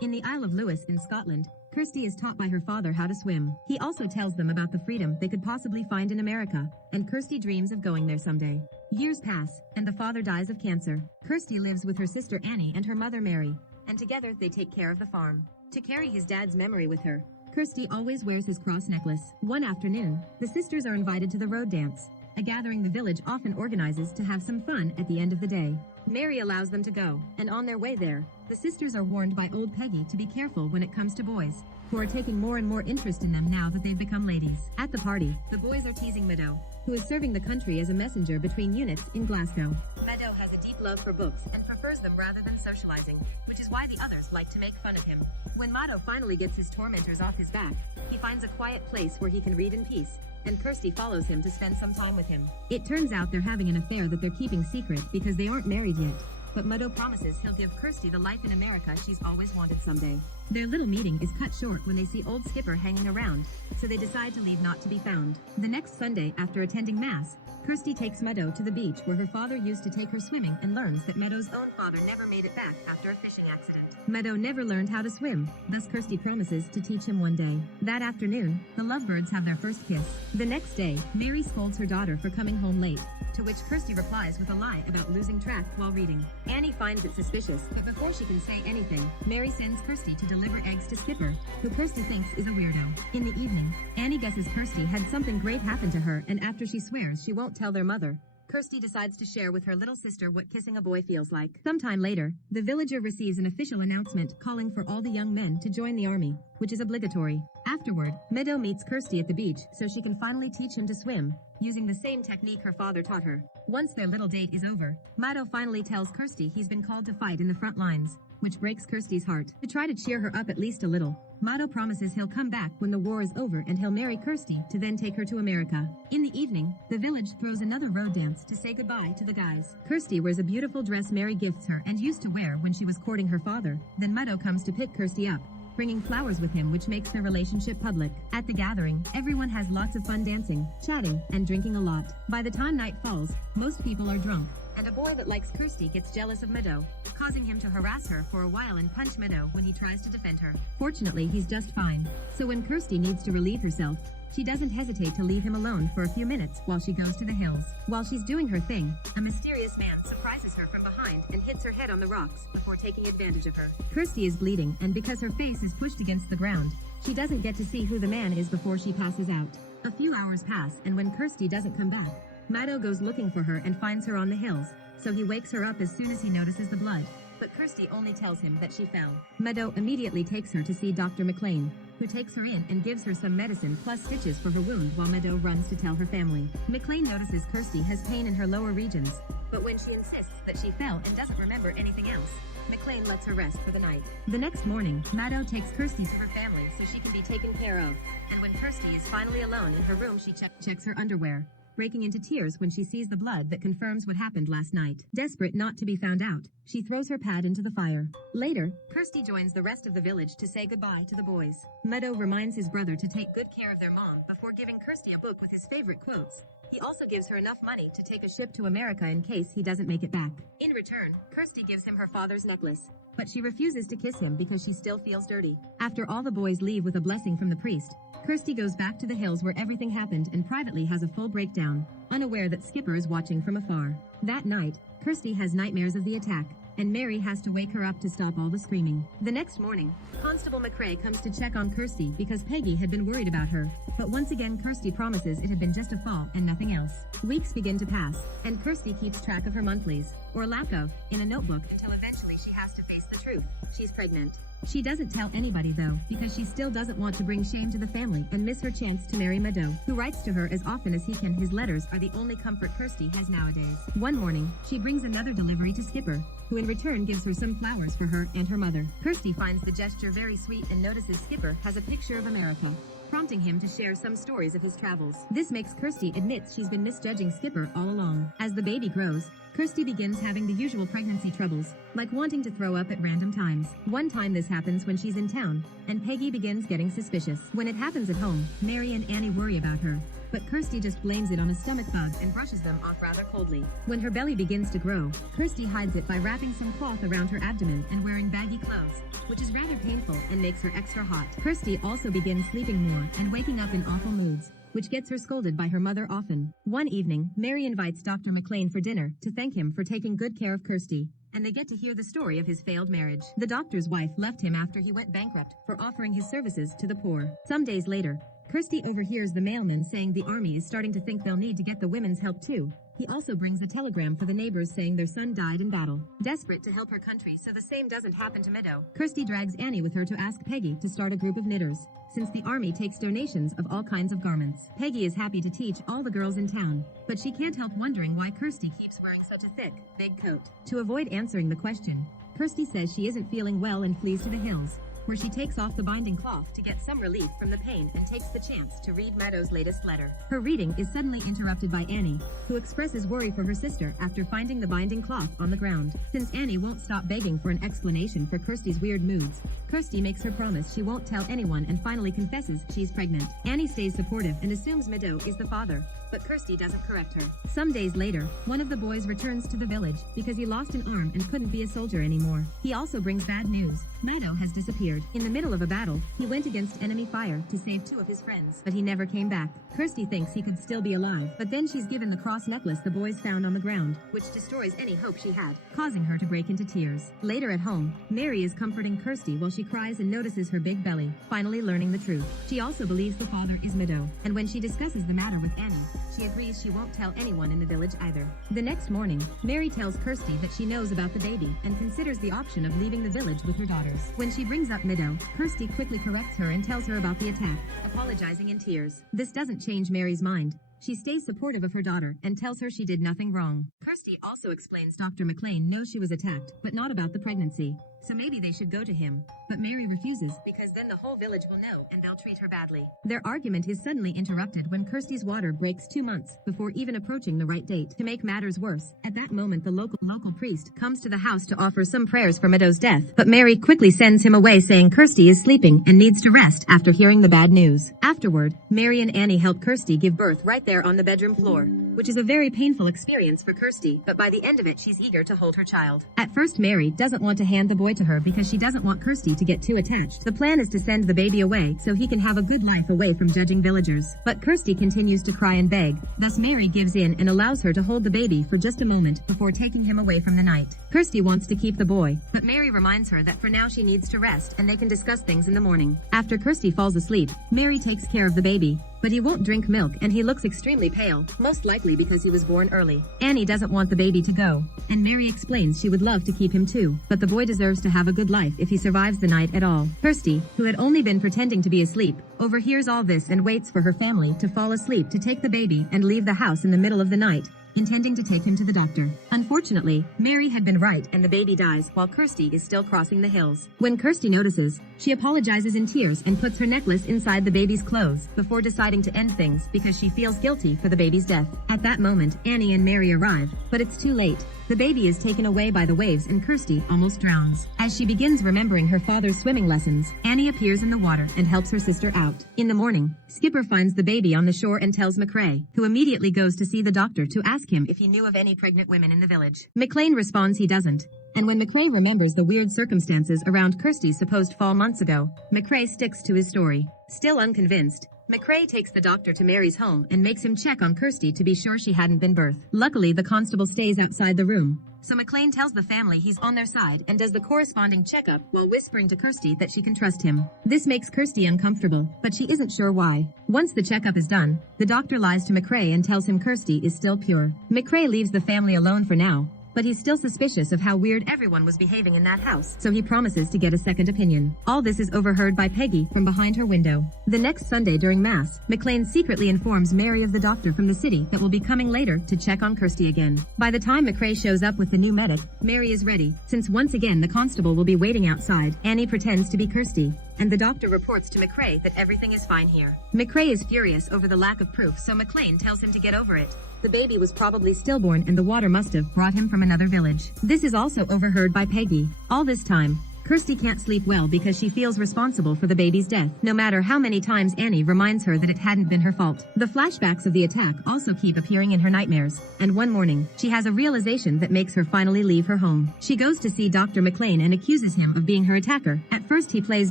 In the Isle of Lewis in Scotland, Kristy is taught by her father how to swim. He also tells them about the freedom they could possibly find in America, and Kristy dreams of going there someday. Years pass, and the father dies of cancer. Kristy lives with her sister Annie and her mother Mary, and together they take care of the farm. To carry his dad's memory with her, Kristy always wears his cross necklace. One afternoon, the sisters are invited to the road dance, a gathering the village often organizes to have some fun at the end of the day. Mary allows them to go, and on their way there, the sisters are warned by old Peggy to be careful when it comes to boys, who are taking more and more interest in them now that they've become ladies. At the party, the boys are teasing Meadow, who is serving the country as a messenger between units in Glasgow. Meadow has a deep love for books and prefers them rather than socializing, which is why the others like to make fun of him. When Meadow finally gets his tormentors off his back, he finds a quiet place where he can read in peace, and Kristy follows him to spend some time with him. It turns out they're having an affair that they're keeping secret because they aren't married yet, but Meadow promises he'll give Kristy the life in America she's always wanted someday. Their little meeting is cut short when they see old Skipper hanging around, so they decide to leave not to be found. The next Sunday, after attending Mass, Kristy takes Meadow to the beach where her father used to take her swimming and learns that Meadow's own father never made it back after a fishing accident. Meadow never learned how to swim, thus Kristy promises to teach him one day. That afternoon, the lovebirds have their first kiss. The next day, Mary scolds her daughter for coming home late, to which Kristy replies with a lie about losing track while reading. Annie finds it suspicious, but before she can say anything, Mary sends Kristy to deliver eggs to Skipper, who Kristy thinks is a weirdo. In the evening, Annie guesses Kristy had something great happen to her, and after she swears she won't tell their mother, Kristy decides to share with her little sister what kissing a boy feels like. Sometime later, the villager receives an official announcement calling for all the young men to join the army, which is obligatory. Afterward, Meadow meets Kristy at the beach so she can finally teach him to swim, using the same technique her father taught her. Once their little date is over, Meadow finally tells Kristy he's been called to fight in the front lines, which breaks Kirsty's heart. To try to cheer her up at least a little, Meadow promises he'll come back when the war is over and he'll marry Kristy to then take her to America. In the evening, the village throws another road dance to say goodbye to the guys. Kristy wears a beautiful dress Mary gifts her and used to wear when she was courting her father. Then Meadow comes to pick Kristy up, bringing flowers with him, which makes their relationship public. At the gathering, everyone has lots of fun dancing, chatting, and drinking a lot. By the time night falls, most people are drunk, and a boy that likes Kristy gets jealous of Meadow, causing him to harass her for a while and punch Meadow when he tries to defend her. Fortunately, he's just fine. So when Kristy needs to relieve herself, she doesn't hesitate to leave him alone for a few minutes while she goes to the hills. While she's doing her thing, a mysterious man surprises her from behind and hits her head on the rocks before taking advantage of her. Kristy is bleeding, and because her face is pushed against the ground, she doesn't get to see who the man is before she passes out. A few hours pass, and when Kristy doesn't come back, Meadow goes looking for her and finds her on the hills, so he wakes her up as soon as he notices the blood. But Kristy only tells him that she fell. Meadow immediately takes her to see Dr. McLean, who takes her in and gives her some medicine plus stitches for her wound while Meadow runs to tell her family. McLean notices Kristy has pain in her lower regions, but when she insists that she fell and doesn't remember anything else, McLean lets her rest for the night. The next morning, Meadow takes Kristy to her family so she can be taken care of, and when Kristy is finally alone in her room, she checks her underwear, breaking into tears when she sees the blood that confirms what happened last night. Desperate not to be found out, she throws her pad into the fire. Later, Kristy joins the rest of the village to say goodbye to the boys. Meadow reminds his brother to take good care of their mom before giving Kristy a book with his favorite quotes. He also gives her enough money to take a ship to America in case he doesn't make it back. In return, Kristy gives him her father's necklace, but she refuses to kiss him because she still feels dirty. After all the boys leave with a blessing from the priest, Kristy goes back to the hills where everything happened and privately has a full breakdown, unaware that Skipper is watching from afar. That night, Kristy has nightmares of the attack, and Mary has to wake her up to stop all the screaming. The next morning, Constable McRae comes to check on Kristy because Peggy had been worried about her, but once again Kristy promises it had been just a fall and nothing else. Weeks begin to pass, and Kristy keeps track of her monthlies, or lack of, in a notebook until eventually she has to face the truth. She's pregnant. She doesn't tell anybody though, because she still doesn't want to bring shame to the family and miss her chance to marry Meadow, who writes to her as often as he can. His letters are the only comfort Kristy has nowadays. One morning, she brings another delivery to Skipper, who in return gives her some flowers for her and her mother. Kristy finds the gesture very sweet and notices Skipper has a picture of America, prompting him to share some stories of his travels. This makes Kristy admit she's been misjudging Skipper all along. As the baby grows, Kristy begins having the usual pregnancy troubles, like wanting to throw up at random times. One time this happens when she's in town, and Peggy begins getting suspicious. When it happens at home, Mary and Annie worry about her, but Kristy just blames it on a stomach bug and brushes them off rather coldly. When her belly begins to grow, Kristy hides it by wrapping some cloth around her abdomen and wearing baggy clothes, which is rather painful and makes her extra hot. Kristy also begins sleeping more and waking up in awful moods, which gets her scolded by her mother often. One evening, Mary invites Dr. McLean for dinner to thank him for taking good care of Kristy, and they get to hear the story of his failed marriage. The doctor's wife left him after he went bankrupt for offering his services to the poor. Some days later, Kristy overhears the mailman saying the army is starting to think they'll need to get the women's help too. He also brings a telegram for the neighbors saying their son died in battle. Desperate to help her country so the same doesn't happen to Meadow, Kristy drags Annie with her to ask Peggy to start a group of knitters, since the army takes donations of all kinds of garments. Peggy is happy to teach all the girls in town, but she can't help wondering why Kristy keeps wearing such a thick, big coat. To avoid answering the question, Kristy says she isn't feeling well and flees to the hills, where she takes off the binding cloth to get some relief from the pain and takes the chance to read Meadow's latest letter. Her reading is suddenly interrupted by Annie, who expresses worry for her sister after finding the binding cloth on the ground. Since Annie won't stop begging for an explanation for Kirsty's weird moods, Kristy makes her promise she won't tell anyone and finally confesses she's pregnant. Annie stays supportive and assumes Meadow is the father, but Kristy doesn't correct her. Some days later, one of the boys returns to the village because he lost an arm and couldn't be a soldier anymore. He also brings bad news. Meadow has disappeared. In the middle of a battle, he went against enemy fire to save 2 of his friends, but he never came back. Kristy thinks he could still be alive, but then she's given the cross necklace the boys found on the ground, which destroys any hope she had, causing her to break into tears. Later at home, Mary is comforting Kristy while she cries and notices her big belly, finally learning the truth. She also believes the father is Meadow, and when she discusses the matter with Annie, she agrees she won't tell anyone in the village either. The next morning, Mary tells Kristy that she knows about the baby and considers the option of leaving the village with her daughters. When she brings up Meadow, Kristy quickly corrects her and tells her about the attack, apologizing in tears. This doesn't change Mary's mind. She stays supportive of her daughter and tells her she did nothing wrong. Kristy also explains Dr. McLean knows she was attacked, but not about the pregnancy, so maybe they should go to him. But Mary refuses because then the whole village will know and they'll treat her badly. Their argument is suddenly interrupted when Kirsty's water breaks 2 months before even approaching the right date. To make matters worse, at that moment the local priest comes to the house to offer some prayers for Meadow's death, but Mary quickly sends him away saying Kristy is sleeping and needs to rest after hearing the bad news. Afterward, Mary and Annie help Kristy give birth right there on the bedroom floor, which is a very painful experience for Kristy, but by the end of it she's eager to hold her child. At first Mary doesn't want to hand the boy to her because she doesn't want Kristy to get too attached. The plan is to send the baby away so he can have a good life away from judging villagers. But Kristy continues to cry and beg, thus Mary gives in and allows her to hold the baby for just a moment before taking him away from the night. Kristy wants to keep the boy, but Mary reminds her that for now she needs to rest and they can discuss things in the morning. After Kristy falls asleep, Mary takes care of the baby, but he won't drink milk and he looks extremely pale, most likely because he was born early. Annie doesn't want the baby to go, and Mary explains she would love to keep him too, but the boy deserves to have a good life if he survives the night at all. Kristy, who had only been pretending to be asleep, overhears all this and waits for her family to fall asleep to take the baby and leave the house in the middle of the night, intending to take him to the doctor. Unfortunately, Mary had been right and the baby dies while Kristy is still crossing the hills. When Kristy notices, she apologizes in tears and puts her necklace inside the baby's clothes before deciding to end things because she feels guilty for the baby's death. At that moment, Annie and Mary arrive, but it's too late. The baby is taken away by the waves and Kristy almost drowns. As she begins remembering her father's swimming lessons, Annie appears in the water and helps her sister out. In the morning, Skipper finds the baby on the shore and tells McCrae, who immediately goes to see the doctor to ask him if he knew of any pregnant women in the village. McLean responds he doesn't. And when McCrae remembers the weird circumstances around Kirsty's supposed fall months ago, McCrae sticks to his story. Still unconvinced, McCrae takes the doctor to Mary's home and makes him check on Kristy to be sure she hadn't been birthed. Luckily, the constable stays outside the room, so McLean tells the family he's on their side and does the corresponding checkup while whispering to Kristy that she can trust him. This makes Kristy uncomfortable, but she isn't sure why. Once the checkup is done, the doctor lies to McCrae and tells him Kristy is still pure. McCrae leaves the family alone for now, but he's still suspicious of how weird everyone was behaving in that house, so he promises to get a second opinion. All this is overheard by Peggy from behind her window. The next Sunday during Mass, McLean secretly informs Mary of the doctor from the city that will be coming later to check on Kristy again. By the time McCrae shows up with the new medic, Mary is ready, since once again the constable will be waiting outside. Annie pretends to be Kristy, and the doctor reports to McCrae that everything is fine here. McCrae is furious over the lack of proof, so McLean tells him to get over it. The baby was probably stillborn and the water must have brought him from another village. This is also overheard by Peggy. All this time, Kristy can't sleep well because she feels responsible for the baby's death, no matter how many times Annie reminds her that it hadn't been her fault. The flashbacks of the attack also keep appearing in her nightmares, and one morning, she has a realization that makes her finally leave her home. She goes to see Dr. McLean and accuses him of being her attacker. At first he plays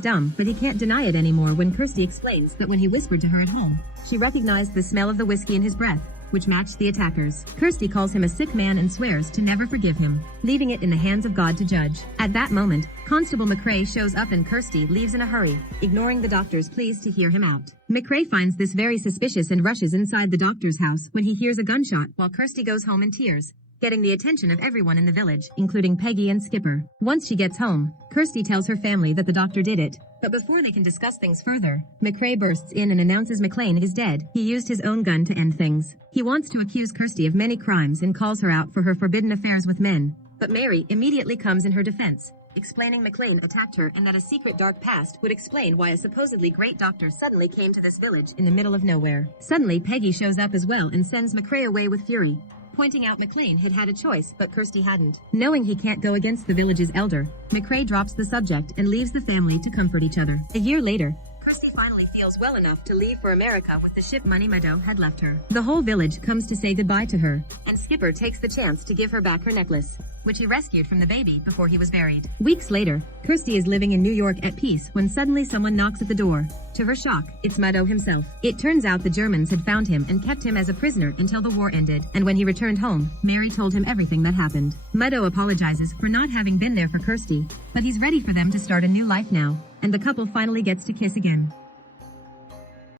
dumb, but he can't deny it anymore when Kristy explains that when he whispered to her at home, she recognized the smell of the whiskey in his breath, which matched the attackers. Kristy calls him a sick man and swears to never forgive him, leaving it in the hands of God to judge. At that moment, Constable McRae shows up and Kristy leaves in a hurry, ignoring the doctor's pleas to hear him out. McRae finds this very suspicious and rushes inside the doctor's house when he hears a gunshot while Kristy goes home in tears, getting the attention of everyone in the village, including Peggy and Skipper. Once she gets home, Kristy tells her family that the doctor did it. But before they can discuss things further, McRae bursts in and announces McLean is dead. He used his own gun to end things. He wants to accuse Kristy of many crimes and calls her out for her forbidden affairs with men. But Mary immediately comes in her defense, explaining McLean attacked her and that a secret dark past would explain why a supposedly great doctor suddenly came to this village in the middle of nowhere. Suddenly, Peggy shows up as well and sends McRae away with fury, pointing out McLean had had a choice, but Kristy hadn't. Knowing he can't go against the village's elder, McRae drops the subject and leaves the family to comfort each other. A year later, Kristy finally feels well enough to leave for America with the ship money Meadow had left her. The whole village comes to say goodbye to her, and Skipper takes the chance to give her back her necklace, which he rescued from the baby before he was buried. Weeks later, Kristy is living in New York at peace when suddenly someone knocks at the door. To her shock, it's Meadow himself. It turns out the Germans had found him and kept him as a prisoner until the war ended, and when he returned home, Mary told him everything that happened. Meadow apologizes for not having been there for Kristy, but he's ready for them to start a new life now, and the couple finally gets to kiss again.